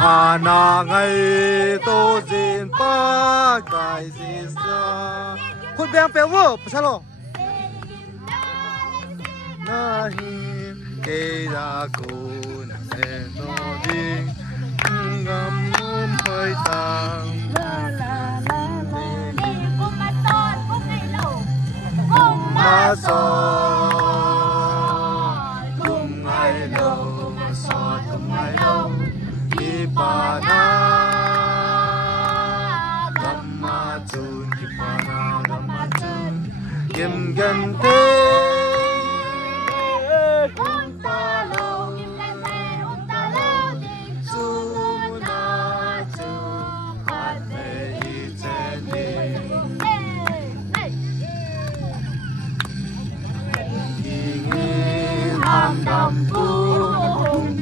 Ana ngày tô diện ba cái gì sao? Khuất bèn bèn vô, sao lo? Nahi kê ra cô nè tô diện ngâm hơi tàng. Ma so cùng ngày lâu ma so cùng ngày lâu đi ba na gamma chun đi ba na gamma chun kim gan te unta lo kim gan te unta lo ding chu na chu hat me i chen ding Am đam phu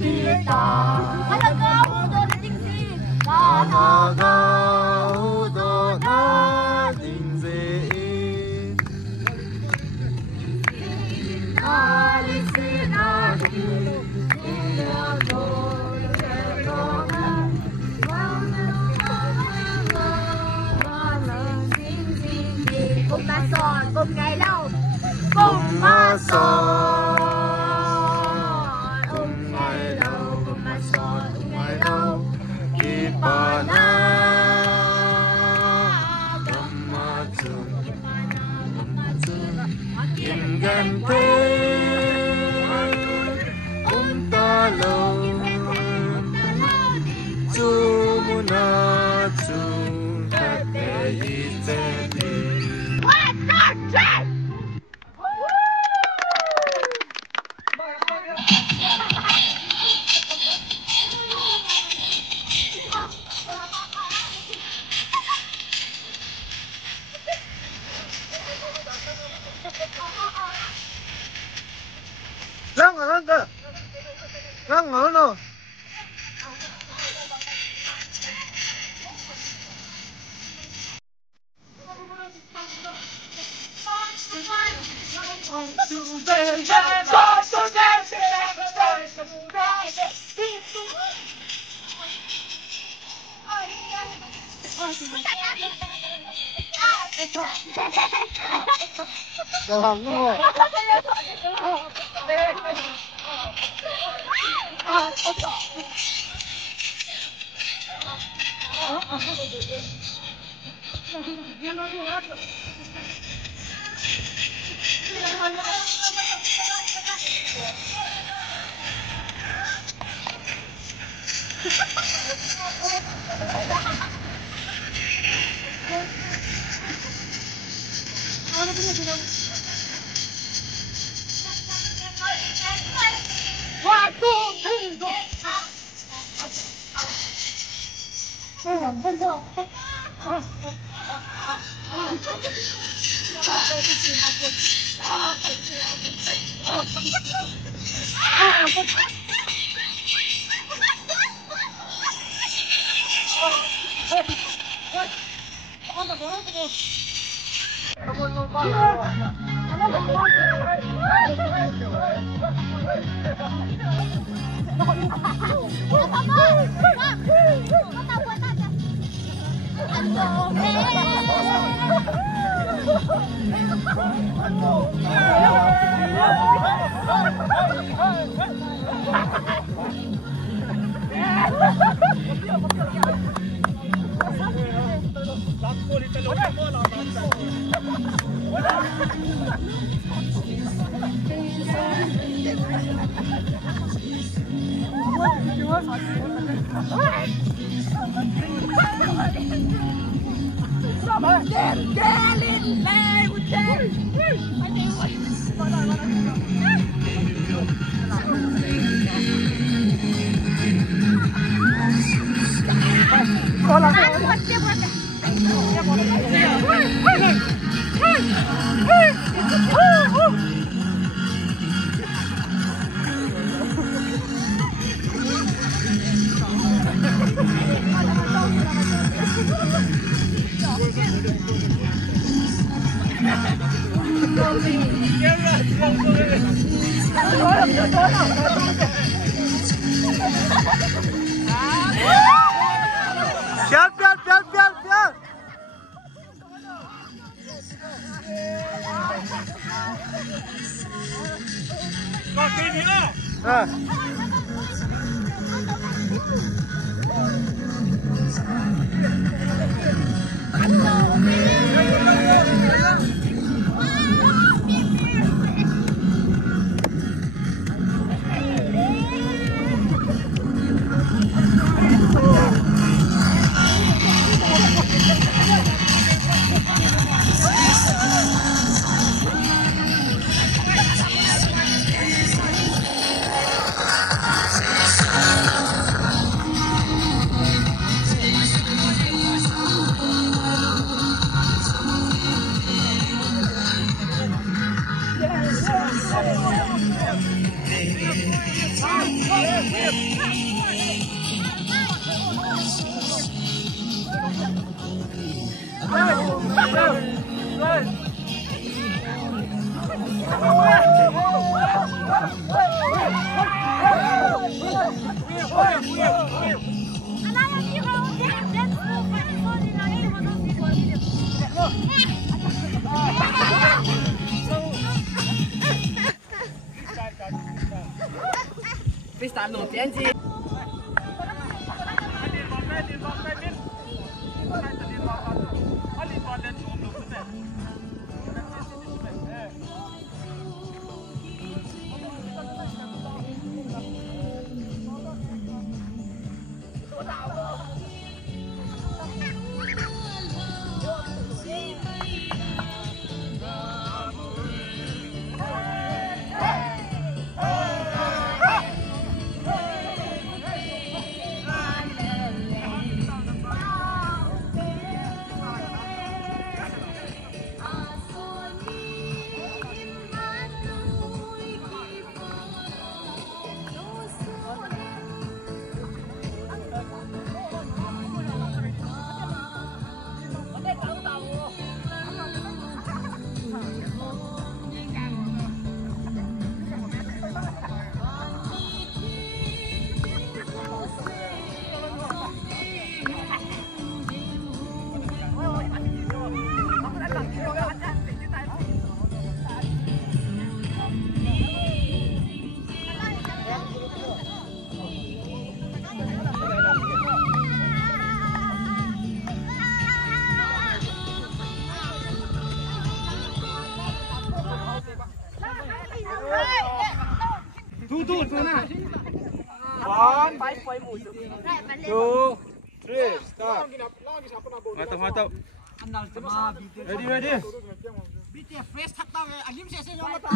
đi ta, na gao do na ding dễ, Alisina đi na do do na, cùng ta sòn cùng ngày lâu, cùng ma sòn. Pana gamma chun kim gan te unta lo chu muna chu ta te i te di. Ngang ở nó. Làm rồi. Freestyle 路点击。 Tu na. 1, 2, 3, start. Mantap. Ready. BTS fresh thật tao cái ảnh sẽ nhau mà tao.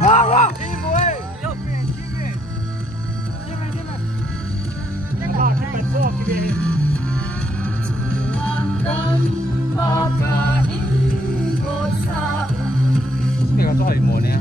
Wow. Team boy. Cái có hơi mùa nè.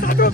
Satu,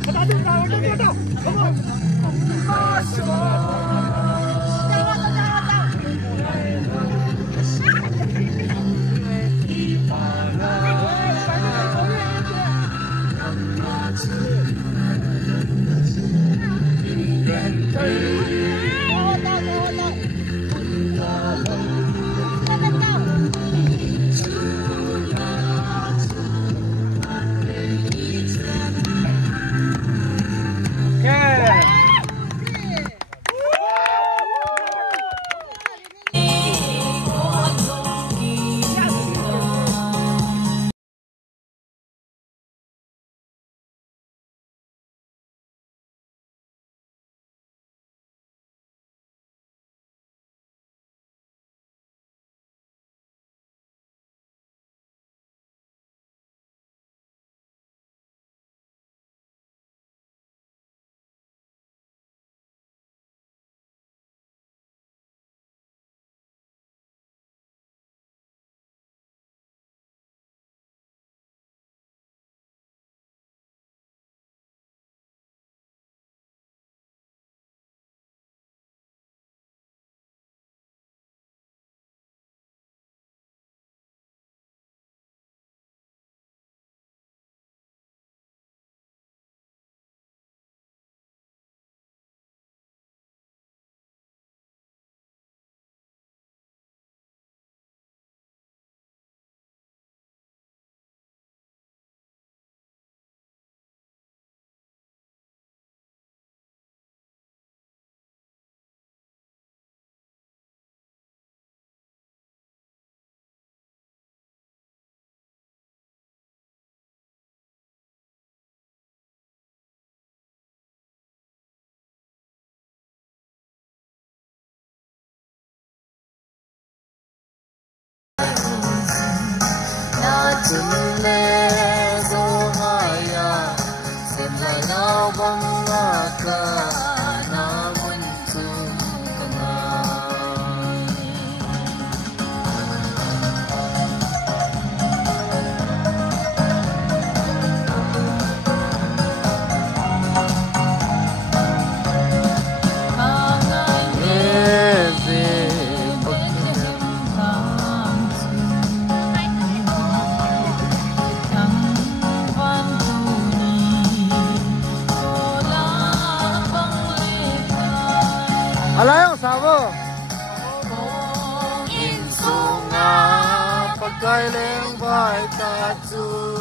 cái lên vai ta chú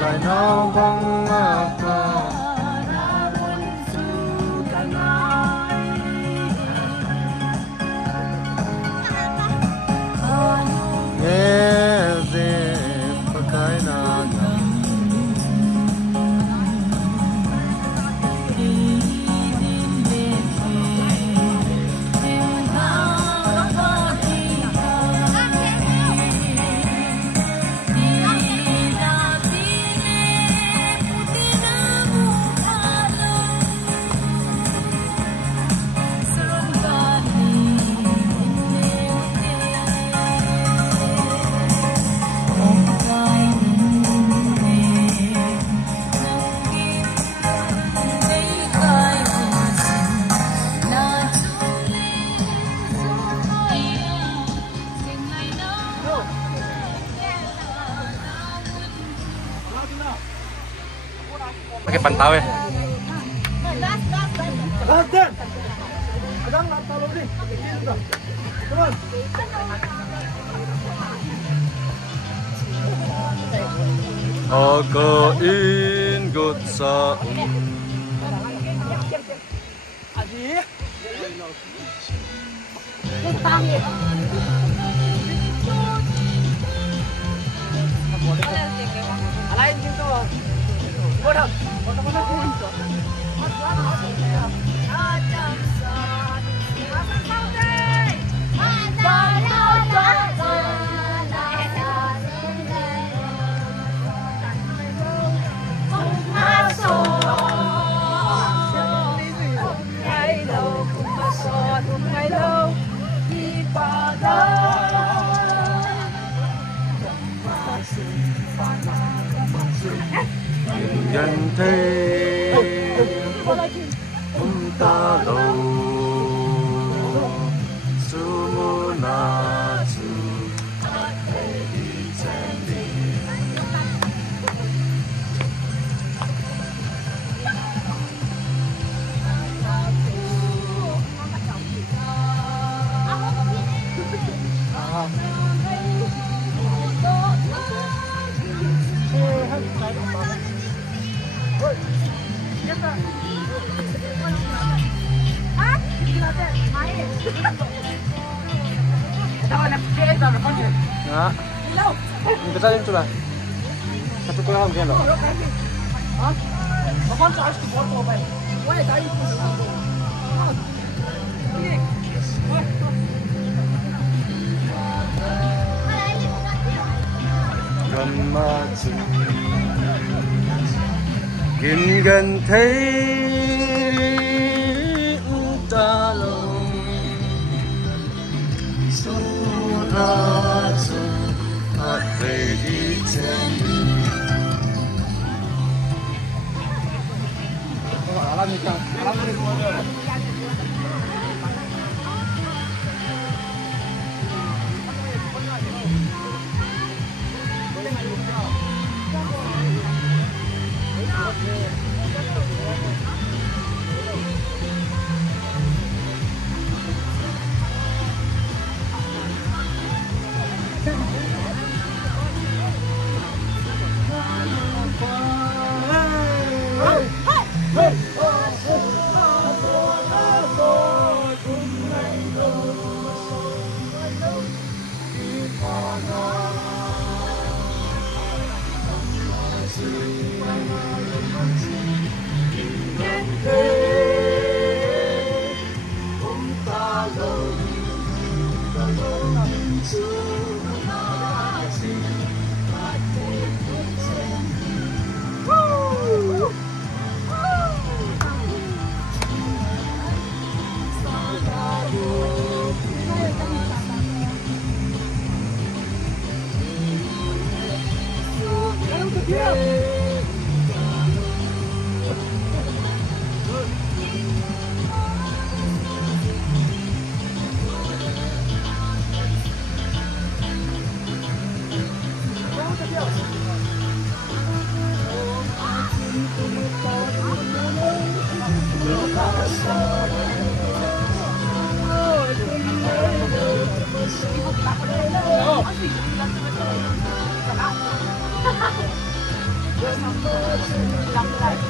lại nó bóng ca nghe về cái nào pakai pantau ya. Aku ingin sa nhân thế ta lâu su na su Nah, ini besar yang sudah. Satu kurang mungkin loh. Hah? Kapan charge di bawah apa? Wah, tadi. Gamacin, gingan thấy ta lòng, su na su hạt về đi trên. Alam nikah, alam nikah. Lang light.